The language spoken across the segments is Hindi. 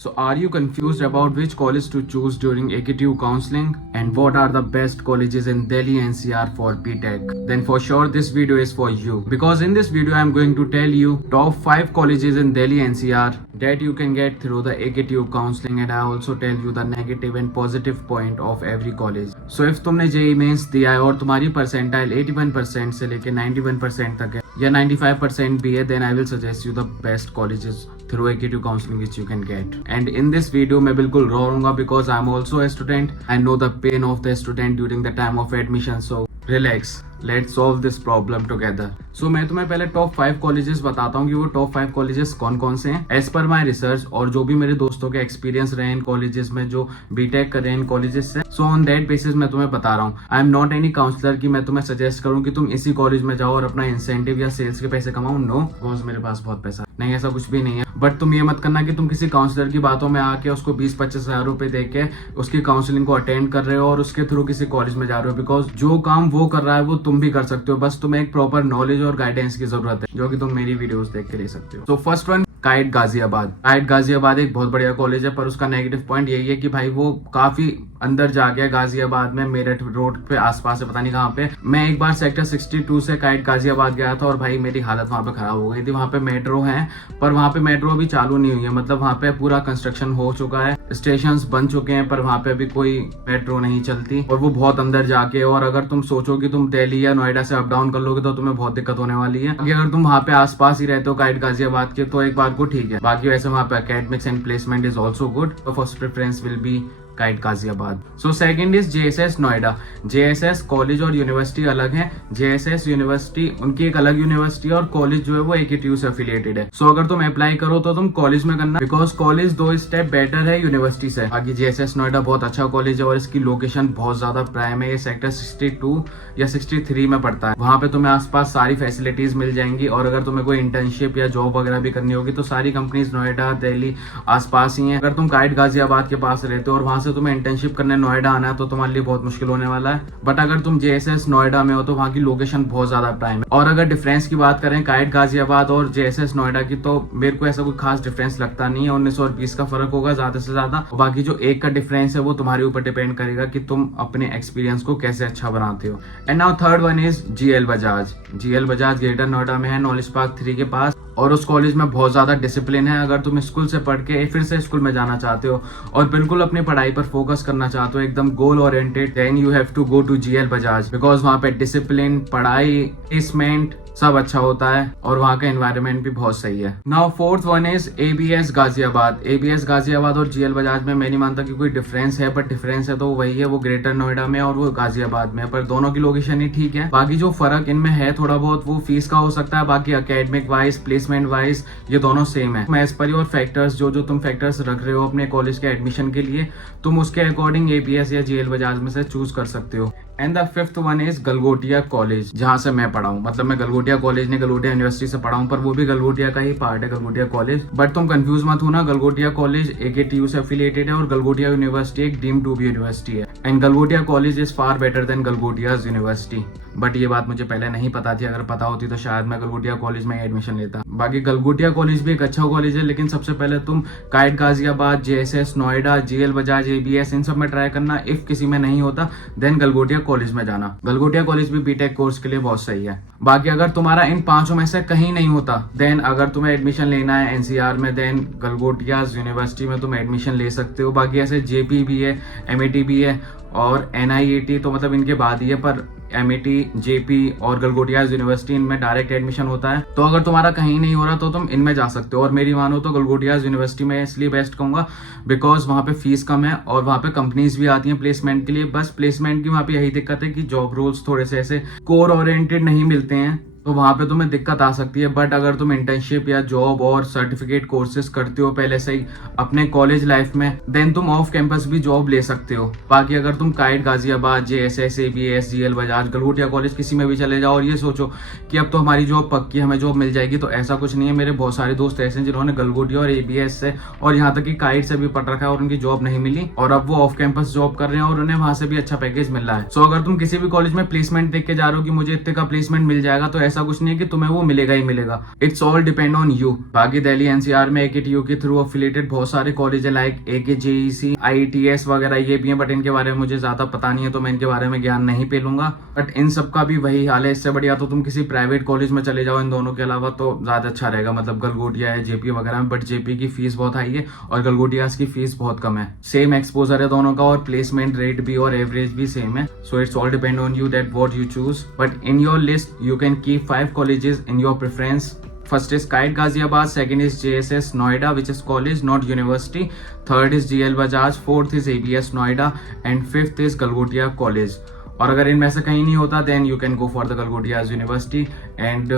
So are you confused about which college to choose during AKTU counseling and what are the best colleges in Delhi NCR for BTech? Then for sure this video is for you, because in this video I am going to tell you top 5 colleges in Delhi NCR that you can get through the AKTU counseling, and I also tell you the negative and positive point of every college. So if तुमने JEE Mains दिया है और तुम्हारी परसेंटाइल 81% से लेके 91% तक है या 95% भी है, then I will suggest you the best colleges through AKTU counseling which you can get. And in this video मैं बिल्कुल रो रहूंगा because I'm also a student. I know the pain of the student during the time of admission, so relax, let's solve this problem together. So मैं तुम्हें पहले टॉप 5 कॉलेजेस बताता हूँ कि वो टॉप 5 कॉलेजेस कौन कौन से हैं एज पर माई रिसर्च और जो भी मेरे दोस्तों के एक्सपीरियंस रहे इन कॉलेजेस में जो बीटेक कर रहे हैं इन कॉलेजेस से. सो ऑन दैट बेसिस मैं तुम्हें बता रहा हूँ. I am not any counsellor कि मैं तुम्हें सजेस्ट करूँ कि तुम इसी कॉलेज में जाओ और अपना इंसेंटिव या सेल्स के पैसे कमाओ. नो, बिकॉज मेरे पास बहुत पैसा नहीं, ऐसा कुछ भी नहीं है. बट तुम ये मत करना कि तुम किसी काउंसलर की बातों में आके उसको 20-25 हजार रुपए दे के उसकी काउंसलिंग को अटेंड कर रहे हो और उसके थ्रू किसी कॉलेज में जा रहे हो, बिकॉज जो काम वो कर रहा है वो तुम भी कर सकते हो. बस तुम्हें एक प्रॉपर नॉलेज और गाइडेंस की जरूरत है जो कि तुम मेरी वीडियोस देख के ले सकते हो. तो first one, kite Ghaziabad. Kite Ghaziabad एक बहुत बढ़िया कॉलेज है, पर उसका नेगेटिव पॉइंट यही है कि भाई वो काफी अंदर जा गया गाजियाबाद में, मेरठ रोड पे आसपास है, पता नहीं कहाँ पे. मैं एक बार सेक्टर 62 से काइट गाजियाबाद गया था और भाई मेरी हालत वहाँ पे खराब हो गई थी. वहाँ पे मेट्रो है पर वहाँ पे मेट्रो अभी चालू नहीं हुई है, मतलब वहाँ पे पूरा कंस्ट्रक्शन हो चुका है, स्टेशन बन चुके हैं पर वहाँ पे अभी कोई मेट्रो नहीं चलती और वो बहुत अंदर जाके. और अगर तुम सोचो कि तुम दिल्ली या नोएडा से अप डाउन कर लोगे तो तुम्हें बहुत दिक्कत होने वाली है. अगर तुम वहाँ पे आसपास ही रहते हो काइट गाजियाबाद के तो एक बार को ठीक है. बाकी वैसे वहाँ पे academics and placement is also good. First preference will be kite Ghaziabad. So second is JSS Noida. JSS college और यूनिवर्सिटी अलग है. JSS यूनिवर्सिटी उनकी एक अलग यूनिवर्सिटी और कॉलेज जो है वो AKTU से एफिलिएटेड है. सो अगर तुम अप्लाई करो तो तुम कॉलेज में करना, बिकॉज कॉलेज 2 स्टेप बेटर है यूनिवर्सिटी से. बाकी JSS नोएडा बहुत अच्छा कॉलेज है और इसकी लोकेशन बहुत ज्यादा प्राइम है. ये सेक्टर 62 या 63 में पड़ता है. वहाँ पे तुम्हें आसपास सारी फैसिलिटीज मिल जाएंगी और अगर तुम्हें कोई इंटर्नशिप या जॉब वगैरह भी करनी होगी तो सारी कंपनीज नोएडा दिल्ली आसपास ही है. अगर तुम काइट गाजियाबाद के पास रहते हो और वहां से तुम्हें इंटर्नशिप करने नोएडा आना है तो तुम्हारे लिए बहुत मुश्किल होने वाला है. बट अगर तुम JSS नोएडा में हो तो वहाँ की लोकेशन बहुत ज्यादा प्राइम है. और अगर डिफरेंस की बात करें काइट गाजियाबाद और JSS नोएडा की तो मेरे को ऐसा कोई खास डिफरेंस लगता नहीं है. 19 और 20 का फर्क होगा ज्यादा से ज्यादा. बाकी जो एक का डिफरेंस है वो तुम्हारे ऊपर डिपेंड करेगा कि तुम अपने एक्सपीरियंस को कैसे अच्छा बनाते हो. And now third one is GL Bajaj. GL Bajaj greater Noida में है, नॉलेज पार्क 3 के पास. और उस कॉलेज में बहुत ज्यादा डिसिप्लिन है. अगर तुम स्कूल से पढ़ के फिर से स्कूल में जाना चाहते हो और बिल्कुल अपनी पढ़ाई पर फोकस करना चाहते हो, एकदम goal oriented, then you have to go to GL Bajaj, because वहाँ पे डिसिप्लिन, पढ़ाई, प्लेसमेंट सब अच्छा होता है और वहाँ का एनवायरनमेंट भी बहुत सही है. Now fourth one is ABS Ghaziabad. ABS Ghaziabad और GL बजाज में मैं नहीं मानता कि कोई डिफरेंस है, बट डिफरेंस है तो वही है, वो ग्रेटर नोएडा में और वो गाजियाबाद में, पर दोनों की लोकेशन ही ठीक है. बाकी जो फर्क इनमें है थोड़ा बहुत वो फीस का हो सकता है. बाकी अकेडमिक वाइज, प्लेसमेंट वाइज ये दोनों सेम है. एज पर योर फैक्टर्स, जो तुम फैक्टर्स रख रहे हो अपने कॉलेज के एडमिशन के लिए, तुम उसके अकॉर्डिंग ABS या GL बजाज में से चूज कर सकते हो. And the fifth one is Galgotia college, जहाँ से मैं पढ़ा हूँ. मतलब मैं गलगोटिया कॉलेज ने गलगोटिया यूनिवर्सिटी से पढ़ा हूँ, पर वो भी गलगोटिया का ही पार्ट है, गलगोटिया कॉलेज. बट तुम कंफ्यूज मत होना, गलगोटिया कॉलेज AKTU से एफिलिएटेड है और गलगोटिया यूनिवर्सिटी एक डीम्ड टू बी यूनिवर्सिटी है. And Galgotia college is far better than Galgotia university. But ये बात मुझे पहले नहीं पता थी. अगर पता होती तो शायद मैं गलगोटिया कॉलेज में एडमिशन लेता. बाकी गलगोटिया कॉलेज भी एक अच्छा कॉलेज है, लेकिन सबसे पहले तुम kite Ghaziabad, JSS Noida, GL Bajaj, ABS इन सब में ट्राई करना. इफ किसी में नहीं होता देन गलगोटिया कॉलेज में जाना. गलगोटिया कॉलेज भी बीटेक कोर्स के लिए बहुत सही है. बाकी अगर तुम्हारा इन 5 में से कहीं नहीं होता, देन अगर तुम्हें एडमिशन लेना है NCR में, देन गलगोटिया यूनिवर्सिटी में तुम एडमिशन ले सकते हो. बाकी ऐसे JP भी है, MAT भी है और NIET तो मतलब इनके बाद ही है, पर MAT, JP और गलगोटिया यूनिवर्सिटी इनमें डायरेक्ट एडमिशन होता है. तो अगर तुम्हारा कहीं नहीं हो रहा तो तुम इनमें जा सकते हो. और मेरी मानो तो गलगोटिया यूनिवर्सिटी में इसलिए बेस्ट कहूंगा बिकॉज वहाँ पे फीस कम है और वहाँ पे कंपनीज भी आती हैं प्लेसमेंट के लिए. बस प्लेसमेंट की वहाँ पे यही दिक्कत है कि जॉब रोल्स थोड़े से ऐसे कोर ओरिएंटेड नहीं मिलते हैं, तो वहां पे तुम्हें दिक्कत आ सकती है. बट अगर तुम इंटर्नशिप या जॉब और सर्टिफिकेट कोर्सेज करते हो पहले से ही अपने कॉलेज लाइफ में, देन तुम ऑफ कैंपस भी जॉब ले सकते हो. बाकी अगर तुम kite Ghaziabad, JSS, ABS, GL Bajaj, Galgotia college किसी में भी चले जाओ और ये सोचो कि अब तो हमारी जॉब पक्की, हमें जॉब मिल जाएगी, तो ऐसा कुछ नहीं है. मेरे बहुत सारे दोस्त ऐसे हैं जिन्होंने गलगोटिया और ABS से और यहाँ तक कि काइट से भी पढ़ रखा है और उनकी जॉब नहीं मिली और अब वो ऑफ कैंपस जॉब कर रहे हैं और उन्हें वहां से भी अच्छा पैकेज मिल रहा है. सो अगर तुम किसी भी कॉलेज में प्लेसमेंट देख के जा रहे हो कि मुझे इतने का प्लेसमेंट मिल जाएगा, तो ऐसा कुछ नहीं है कि तुम्हें वो मिलेगा ही मिलेगा। It's all depend on you. बाकी दिल्ली एनसीआर में AKTU के थ्रू अफिलिएटेड बहुत सारे कॉलेज है, लाइक AKJEC, IETS वगैरह ये भी है, बट इनके बारे में मुझे ज्यादा पता नहीं है तो मैं इनके बारे में ज्ञान नहीं पेलूंगा। बट इन सब का भी वही हाल है, इससे बढ़िया तो तुम किसी प्राइवेट कॉलेज में चले जाओ इन दोनों के अलावा, तो ज्यादा अच्छा रहेगा। मतलब गलगोटिया है, JP वगैरह में, बट JP की फीस बहुत हाई है और गलगोटियास की फीस बहुत कम है। सेम एक्सपोजर है दोनों का और प्लेसमेंट रेट भी और एवरेज भी सेम है। So it's all depend on you that what you choose. But in your list you can keep 5 colleges in your preference. First is Kite Ghaziabad, second is JSS Noida, which is college, not university. Third is GL Bajaj, fourth is ABS Noida, and fifth is Galgotia College. और अगर इनमें से कहीं नहीं होता then you can go for the Galgotias university. And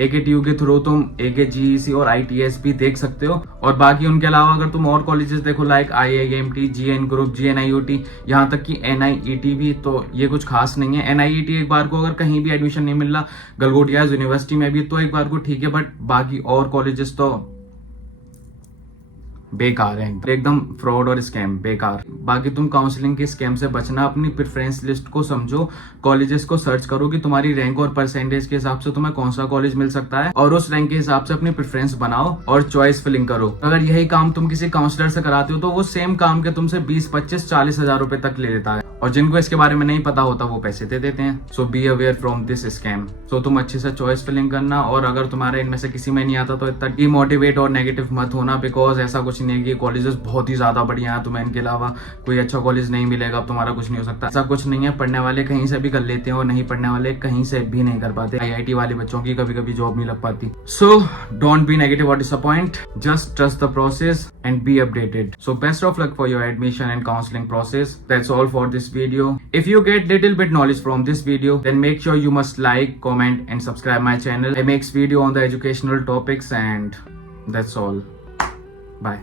AKTU के थ्रू तुम AKGEC और ITS भी देख सकते हो। और बाकी उनके अलावा अगर तुम और कॉलेजेस देखो like IIMT, GN group, GNIUT, यहाँ तक कि NIET भी, तो ये कुछ खास नहीं है। NIET एक बार को अगर कहीं भी एडमिशन नहीं मिल रहा, गलगोटियाज यूनिवर्सिटी में भी तो एक बार को ठीक है, बट बाकी और कॉलेजेस तो बेकार है, एकदम फ्रॉड और स्कैम, बेकार। बाकी तुम काउंसलिंग के स्कैम से बचना, अपनी प्रेफरेंस लिस्ट को समझो, कॉलेजेस को सर्च करो कि तुम्हारी रैंक और परसेंटेज के हिसाब से तुम्हें कौन सा कॉलेज मिल सकता है और उस रैंक के हिसाब से अपनी प्रेफरेंस बनाओ और चॉइस फिलिंग करो। अगर यही काम तुम किसी काउंसलर से कराते हो तो वो सेम काम के तुमसे 20, 25, 40 हजार रुपए तक ले लेता है और जिनको इसके बारे में नहीं पता होता वो पैसे दे देते हैं। So be aware from this scam. So तुम अच्छे से चॉइस फिलिंग करना, और अगर तुम्हारे इनमें से किसी में नहीं आता तो इतना डिमोटिवेट और नेगेटिव मत होना, बिकॉज ऐसा कुछ नहीं है कि कॉलेजेस बहुत ही ज्यादा बढ़िया है, तुम्हें इनके अलावा कोई अच्छा कॉलेज नहीं मिलेगा, तुम्हारा कुछ नहीं हो सकता। ऐसा कुछ नहीं है, पढ़ने वाले कहीं से भी कर लेते हैं और नहीं पढ़ने वाले कहीं से भी नहीं कर पाते। IIT वाले बच्चों की कभी कभी जॉब नहीं लग पाती। सो डोंट बी नेगेटिव और disappoint, just trust the process and be updated. So best of luck for your admission and counseling process. That's all for this video. If you get little bit knowledge from this video, then make sure you must like, comment and subscribe my channel. I make video on the educational topics, and that's all. Bye.